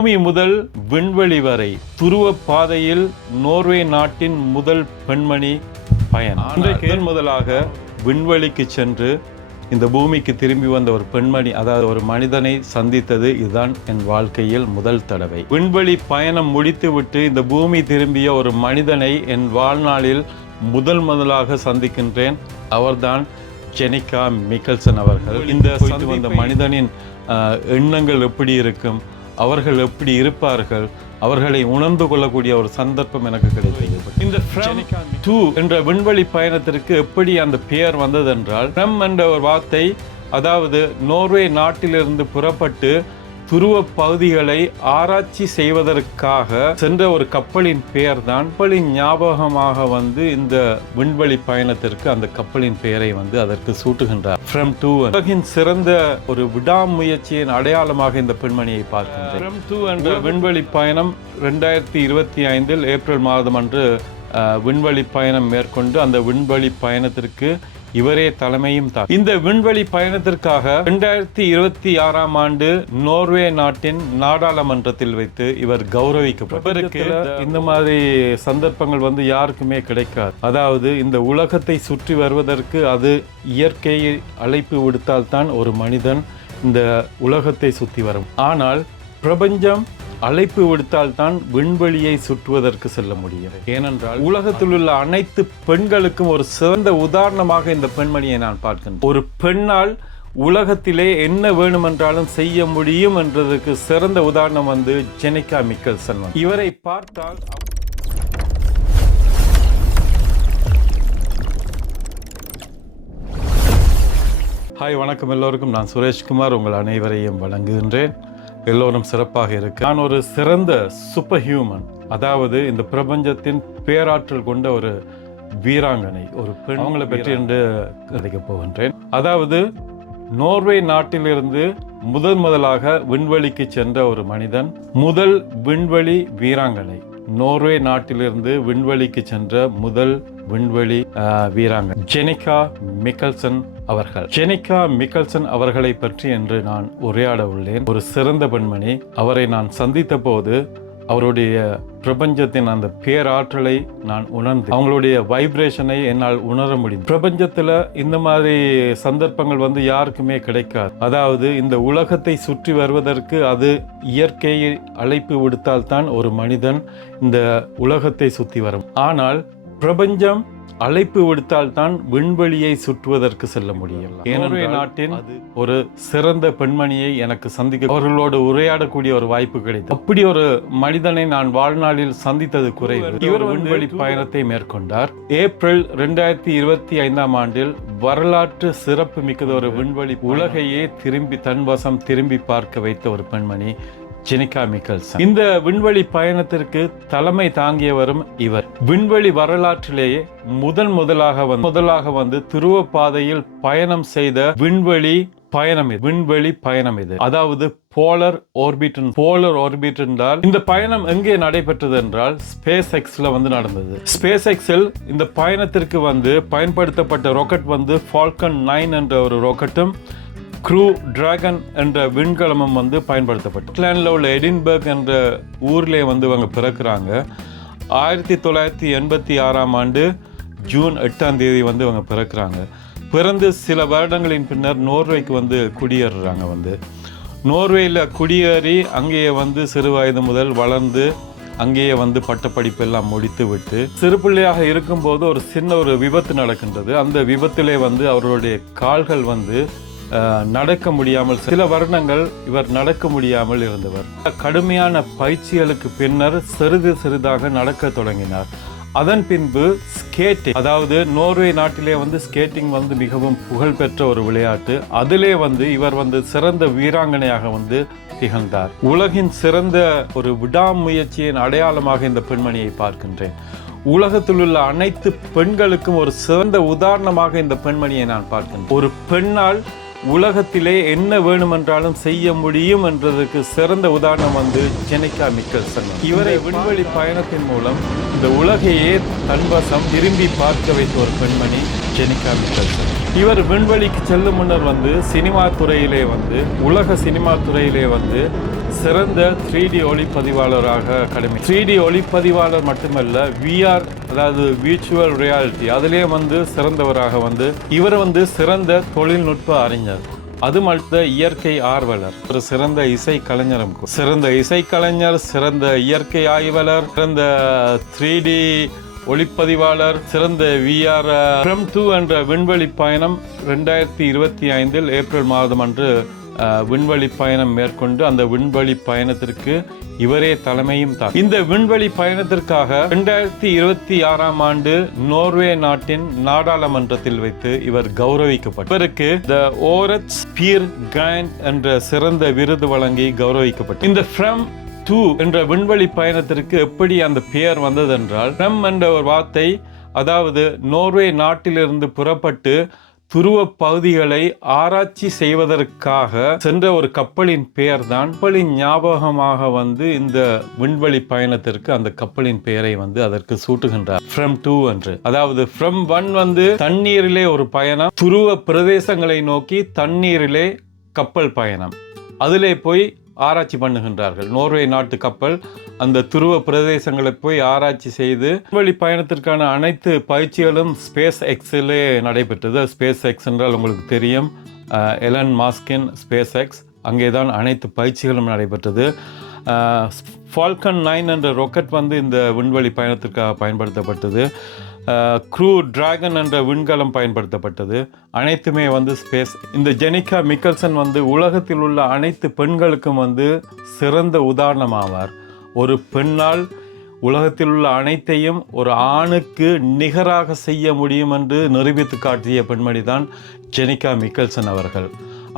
பூமி முதல் விண்வெளி வரை துருவ பாதையில் நோர்வே நாட்டின் முதல் பெண்மணி பயணம். முதலாக விண்வெளிக்கு சென்று இந்த பூமிக்கு திரும்பி வந்த ஒரு பெண்மணி, அதாவது ஒரு மனிதனை சந்தித்தது இதுதான் என் வாழ்க்கையில் முதல் தடவை. விண்வெளி பயணம் முடித்துவிட்டு இந்த பூமி திரும்பிய ஒரு மனிதனை என் வாழ்நாளில் முதலாக சந்திக்கின்றேன். அவர்தான் ஜெனிகா மிக்கல்சன் அவர்கள். இந்த மனிதனின் எண்ணங்கள் எப்படி இருக்கும், அவர்கள் எப்படி இருப்பார்கள், அவர்களை உணர்ந்து கொள்ளக்கூடிய ஒரு சந்தர்ப்பம் எனக்கு கிடைத்தது. இந்த ஜெனிகா 2 என்ற விண்வெளி பயணத்திற்கு எப்படி அந்த பெயர் வந்ததென்றால், ஃப்ரம் என்ற ஒரு வார்த்தை, அதாவது நோர்வே நாட்டிலிருந்து புறப்பட்டு துருவ பகுதிகளை ஆராய்ச்சி செய்வதற்காக சென்ற ஒரு கப்பலின் பெயர் தான். கப்பலின் ஞாபகமாக இந்த விண்வெளி பயணத்திற்கு அந்த கப்பலின் பெயரை அதற்கு சூட்டுகின்றார். ஃப்ரம் 2 உலகின் சிறந்த ஒரு விடாமுயற்சியின் அடையாளமாக இந்த பெண்மணியை பார்க்கின்றேன். ஃப்ரம் 2 என்ற விண்வெளி பயணம் 2025 ஏப்ரல் மாதம் அன்று விண்வெளி பயணம் மேற்கொண்டு அந்த விண்வெளி பயணத்திற்கு இவரே தலைமையும் இந்த விண்வெளி பயணத்திற்காக 2026 ஆண்டு நோர்வே நாட்டின் நாடாளுமன்றத்தில் வைத்து இவர் கௌரவிக்கப்பட்டார். இந்த மாதிரி சந்தர்ப்பங்கள் யாருக்குமே கிடைக்காது. அதாவது இந்த உலகத்தை சுற்றி வருவதற்கு அது இயற்கையை அழைப்பு விடுத்தால் தான் ஒரு மனிதன் இந்த உலகத்தை சுற்றி வரும். ஆனால் பிரபஞ்சம் அழைப்பு விடுத்தால் தான் விண்வெளியை சுற்றுவதற்கு செல்ல முடியும். ஏனென்றால் உலகத்தில் உள்ள அனைத்து பெண்களுக்கும் ஒரு சிறந்த உதாரணமாக இந்த பெண்மணியை நான் பார்க்கின்றேன். ஒரு பெண்ணால் உலகத்திலே என்ன வேணுமென்றாலும் செய்ய முடியும் என்றதுக்கு சிறந்த உதாரணம் ஜெனிகா மிக்கல்சன். இவரை பார்த்தால் ஹாய், வணக்கம் எல்லோருக்கும். நான் சுரேஷ்குமார் உங்கள் அனைவரையும் வணங்குகின்றேன். எல்லோரும் சிறப்பாக இருக்கு. நான் ஒரு சிறந்த சூப்பர் ஹியூமன், அதாவது இந்த பிரபஞ்சத்தின் பேராற்றல் கொண்ட ஒரு வீராங்கனை, ஒரு பெண். அவங்களை பற்றி என்று கதைக்க போகின்றேன். அதாவது நோர்வே நாட்டிலிருந்து முதலாக விண்வெளிக்கு சென்ற ஒரு மனிதன், முதல் விண்வெளி வீராங்கனை. நோர்வே நாட்டிலிருந்து விண்வெளிக்கு சென்ற முதல் விண்வெளி வீராங்கனை ஜெனிகா மிக்கல்சன் அவர்கள். ஜெனிகா மிக்கல்சன் அவர்களை பற்றி என்று நான் உரையாட உள்ளேன். ஒரு சிறந்த பெண்மணி. அவரை நான் சந்தித்த போது அவருடைய பிரபஞ்சத்தின் அந்த பேராற்றலை நான் உணர்ந்து, அவங்களுடைய வைப்ரேஷனை என்னால் உணர முடியும். பிரபஞ்சத்துல இந்த மாதிரி சந்தர்ப்பங்கள் யாருக்குமே கிடைக்காது. அதாவது இந்த உலகத்தை சுற்றி வருவதற்கு அது இயற்கையை அழைப்பு விடுத்தால் தான் ஒரு மனிதன் இந்த உலகத்தை சுற்றி வரும். ஆனால் பிரபஞ்சம் அழைப்பு விடுத்தால் தான் விண்வெளியை சுற்றுவதற்கு செல்ல முடியும். நோர்வே நாட்டின் ஒரு சிறந்த பெண்மணியை எனக்கு சந்திக்க, அவர்களோடு உரையாடக்கூடிய ஒரு வாய்ப்பு கிடைத்தது. அப்படி ஒரு மனிதனை நான் வாழ்நாளில் சந்தித்தது குறைவு. இவர் விண்வெளி பயணத்தை மேற்கொண்டார். ஏப்ரல் 2025 ஆண்டில் வரலாற்று சிறப்பு மிக்கது ஒரு விண்வெளி உலகையே தன்வசம் திரும்பி பார்க்க வைத்த ஒரு பெண்மணி ஜெனிகா மிக்கல்சன். இந்த விண்வெளி பயணத்திற்கு தலைமை தாங்கியவரும் இவர். விண்வெளி வரலாற்றிலேயே முதலாக துருவ பாதையில் பயணம் செய்த விண்வெளி பயணம் இது. அதாவது போலர் ஆர்பிட் என்றால் இந்த பயணம் எங்கே நடைபெற்றது என்றால் ஸ்பேஸ் எக்ஸ்ல நடந்தது. ஸ்பேஸ் எக்ஸில் இந்த பயணத்திற்கு பயன்படுத்தப்பட்ட ராக்கெட் ஃபால்கன் 9 என்ற ஒரு ராக்கெட்டும் க்ரூ டிராகன் என்ற விண்கலமும் பயன்படுத்தப்பட்டு ஸ்காட்லாண்டில் உள்ள எடின்பர்க் என்ற ஊரிலே இவங்க பிறக்கிறாங்க. 1986 ஆண்டு ஜூன் 8 இவங்க பிறக்கிறாங்க. பிறந்து சில வருடங்களின் பின்னர் நோர்வேக்கு குடியேறுறாங்க. நோர்வேயில் குடியேறி அங்கேயே சிறு வயது முதல் வளர்ந்து அங்கேயே பட்டப்படிப்பு எல்லாம் முடித்து விட்டு சிறு பிள்ளையாக இருக்கும்போது ஒரு சின்ன விபத்து நடக்கின்றது. அந்த விபத்திலே அவர்களுடைய கால்கள் நடக்க முடியாமல், சில வருடங்கள் இவர் நடக்க முடியாமல் இருந்தவர். கடுமையான பயிற்சிகளுக்கு பின்னர் சிறிதாக நடக்க தொடங்கினார். அதன் பின்பு ஸ்கேட்டிங், அதாவது நோர்வே நாட்டிலே ஸ்கேட்டிங் மிகவும் புகழ்பெற்ற ஒரு விளையாட்டு. அதிலே இவர் சிறந்த வீராங்கனையாக திகழ்ந்தார். உலகின் சிறந்த ஒரு விடாமுயற்சியின் அடையாளமாக இந்த பெண்மணியை பார்க்கின்றேன். உலகத்தில் உள்ள அனைத்து பெண்களுக்கும் ஒரு சிறந்த உதாரணமாக இந்த பெண்மணியை நான் பார்க்கின்றேன். ஒரு பெண்ணால் உலகத்திலே என்ன வேணுமென்றாலும் செய்ய முடியும் என்றதுக்கு சிறந்த உதாரணம் ஜெனிகா மிக்கல்சன். இவரை விண்வெளி பயணத்தின் மூலம் இந்த உலகையே தன்வசம் திரும்பி பார்க்க வைத்த ஒரு பெண்மணி ஜெனிகா மிக்கல்சன். இவர் விண்வெளிக்கு செல்லும் முன்னர் சினிமா துறையிலே உலக சினிமா துறையிலே சிறந்த 3D ஒளிப்பதிவாளராக கடமை. 3D ஒளிப்பதிவாளர் மட்டுமல்ல, VR, அதாவது விர்ச்சுவல் ரியாலிட்டி, அதிலே சிறந்தவராக இவர் சிறந்த தொழில்நுட்ப அறிஞர். அது மட்டும் இயற்கை ஆர்வலர், ஒரு சிறந்த இசை கலைஞரும், சிறந்த இசைக்கலைஞர், சிறந்த இயற்கை ஆய்வாளர், சிறந்த 3D ஒளிப்பதிவாளர், சிறந்த VR. ஃப்ரம் 2 என்ற விண்வெளி பயணம் 2025 ஏப்ரல் மாதம் அன்று விண்வெளி பயணம் மேற்கொண்டு அந்த விண்வெளி பயணத்திற்கு இவரே தலைமையும் தான். இந்த விண்வெளி பயணத்திற்காக 2026ஆம் ஆண்டு நோர்வே நாட்டின் நாடாளுமன்றத்தில் வைத்து இவர் கௌரவிக்கப்பட்டார். இவருக்கு த ஓரட்ஸ் பீர் கிராண்ட் என்ற சிறந்த விருது வழங்கி கௌரவிக்கப்பட்டார். இந்த ஃப்ரம் 2 என்ற விண்வெளி பயணத்திற்கு எப்படி அந்த பெயர் வந்ததென்றால், ஃப்ரம் என்ற ஒரு வார்த்தை, அதாவது நோர்வே நாட்டிலிருந்து புறப்பட்டு துருவ பகுதிகளை ஆராய்ச்சி செய்வதற்காக சென்ற ஒரு கப்பலின் பெயர் தான். கப்பலின் ஞாபகமாக இந்த விண்வெளி பயணத்திற்கு அந்த கப்பலின் பெயரை அதற்கு சூட்டுகின்றார், ஃப்ரம் 2 என்று. அதாவது ஃப்ரம் 1 தண்ணீரிலே ஒரு பயணம், துருவ பிரதேசங்களை நோக்கி தண்ணீரிலே கப்பல் பயணம், அதிலே போய் ஆராய்ச்சி பண்ணுகின்றார்கள். நோர்வே நாட்டு கப்பல் அந்த துருவ பிரதேசங்களை போய் ஆராய்ச்சி செய்து விண்வெளி பயணத்திற்கான அனைத்து பயிற்சிகளும் ஸ்பேஸ் எக்ஸிலே நடைபெற்றது. ஸ்பேஸ் எக்ஸ் என்றால் உங்களுக்கு தெரியும், எலன் மாஸ்கின் ஸ்பேஸ் எக்ஸ், அங்கேதான் அனைத்து பயிற்சிகளும் நடைபெற்றது. ஃபால்கன் 9 என்ற ராக்கெட் இந்த விண்வெளி பயணத்திற்காக பயன்படுத்தப்பட்டது. க்ரூ டிராகன் என்ற விண்கலம் பயன்படுத்தப்பட்டது. அனைத்துமே ஸ்பேஸ். இந்த ஜெனிகா மிக்கல்சன் உலகத்தில் உள்ள அனைத்து பெண்களுக்கும் சிறந்த உதாரணமாவார். ஒரு பெண்ணால் உலகத்தில் உள்ள அனைத்தையும் ஒரு ஆணுக்கு நிகராக செய்ய முடியும் என்று நிரூபித்து காட்டிய பெண்மணி தான் ஜெனிகா மிக்கல்சன் அவர்கள்.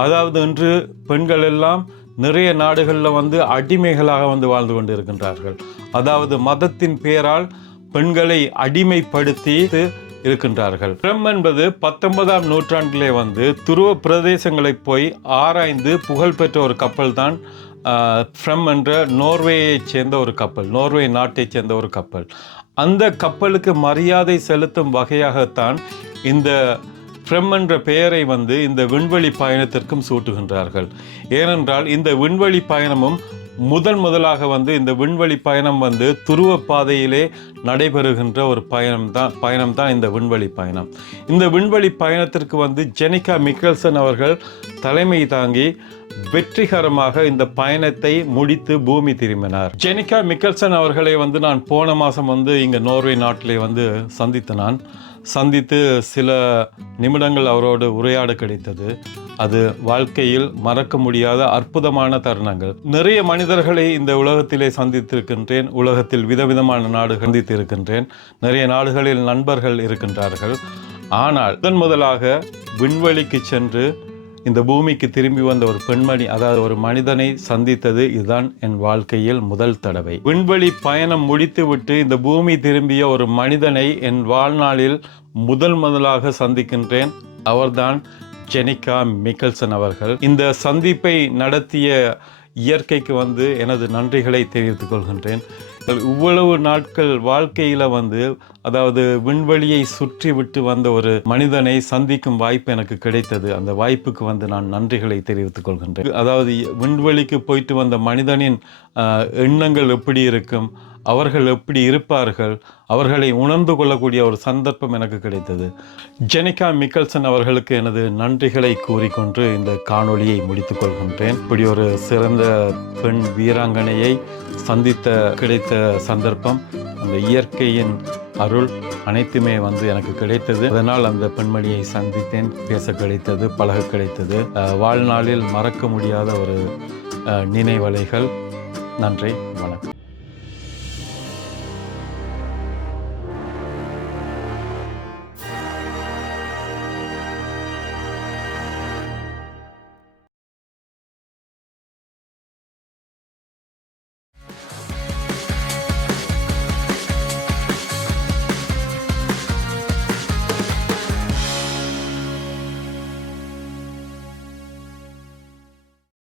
அதாவது இன்று பெண்கள் எல்லாம் நிறைய நாடுகளில் அடிமைகளாக வாழ்ந்து கொண்டு இருக்கின்றார்கள். அதாவது மதத்தின் பெயரால் பெண்களை அடிமைப்படுத்தி இருக்கின்றார்கள். ஃப்ரம் என்பது 19ஆம் நூற்றாண்டிலே துருவ பிரதேசங்களை போய் ஆராய்ந்து புகழ்பெற்ற ஒரு கப்பல் தான் ஃப்ரம் என்ற நோர்வேயைச் சேர்ந்த ஒரு கப்பல், நோர்வே நாட்டைச் சேர்ந்த ஒரு கப்பல். அந்த கப்பலுக்கு மரியாதை செலுத்தும் வகையாகத்தான் இந்த ஃப்ரம் என்ற பெயரை இந்த விண்வெளி பயணத்திற்கும் சூட்டுகின்றார்கள். ஏனென்றால் இந்த விண்வெளி பயணமும் முதலாக இந்த விண்வெளி பயணம் துருவ பாதையிலே நடைபெறுகின்ற ஒரு பயணம் தான் இந்த விண்வெளி பயணம். இந்த விண்வெளி பயணத்திற்கு ஜெனிகா மிக்கல்சன் அவர்கள் தலைமை தாங்கி வெற்றிகரமாக இந்த பயணத்தை முடித்து பூமி திரும்பினார். ஜெனிகா மிக்கல்சன் அவர்களை நான் போன மாதம் இங்கே நோர்வே நாட்டிலே சந்தித்து சில நிமிடங்கள் அவரோடு உரையாட கிடைத்தது. அது வாழ்க்கையில் மறக்க முடியாத அற்புதமான தருணங்கள். நிறைய மனிதர்களை இந்த உலகத்திலே சந்தித்திருக்கின்றேன். உலகத்தில் விதவிதமான நாடுகள் சந்தித்திருக்கின்றேன். நிறைய நாடுகளில் நண்பர்கள் இருக்கின்றார்கள். ஆனால் முதலாக விண்வெளிக்கு சென்று இந்த பூமிக்கு திரும்பி வந்த ஒரு பெண்மணி, அதாவது ஒரு மனிதனை சந்தித்தது இதுதான் என் வாழ்க்கையில் முதல் தடவை. விண்வெளி பயணம் முடித்துவிட்டு இந்த பூமி திரும்பிய ஒரு மனிதனை என் வாழ்நாளில் முதலாக சந்திக்கின்றேன். அவர்தான் ஜெனிகா மிக்கல்சன் அவர்கள். இந்த சந்திப்பை நடத்திய இயற்கைக்கு எனது நன்றிகளை தெரிவித்துக் கொள்கின்றேன். இவ்வளவு நாட்கள் வாழ்க்கையில் அதாவது விண்வெளியை சுற்றி விட்டு வந்த ஒரு மனிதனை சந்திக்கும் வாய்ப்பு எனக்கு கிடைத்தது. அந்த வாய்ப்புக்கு நான் நன்றிகளை தெரிவித்துக் கொள்கின்றேன். அதாவது விண்வெளிக்கு போயிட்டு வந்த மனிதனின் எண்ணங்கள் எப்படி இருக்கும், அவர்கள் எப்படி இருப்பார்கள், அவர்களை உணர்ந்து கொள்ளக்கூடிய ஒரு சந்தர்ப்பம் எனக்கு கிடைத்தது. ஜெனிகா மிக்கல்சன் அவர்களுக்கு எனது நன்றிகளை கூறிக்கொண்டு இந்த காணொளியை முடித்துக் கொள்கின்றேன். இப்படி ஒரு சிறந்த பெண் வீராங்கனையை சந்தித்த கிடைத்த சந்தர்ப்பம், அந்த இயற்கையின் அருள் அனைத்துமே எனக்கு கிடைத்தது. அதனால் அந்த பெண்மணியை சந்தித்தேன், பேச கிடைத்தது, பழக கிடைத்தது. வாழ்நாளில் மறக்க முடியாத ஒரு நினைவலைகள். நன்றி, வணக்கம்.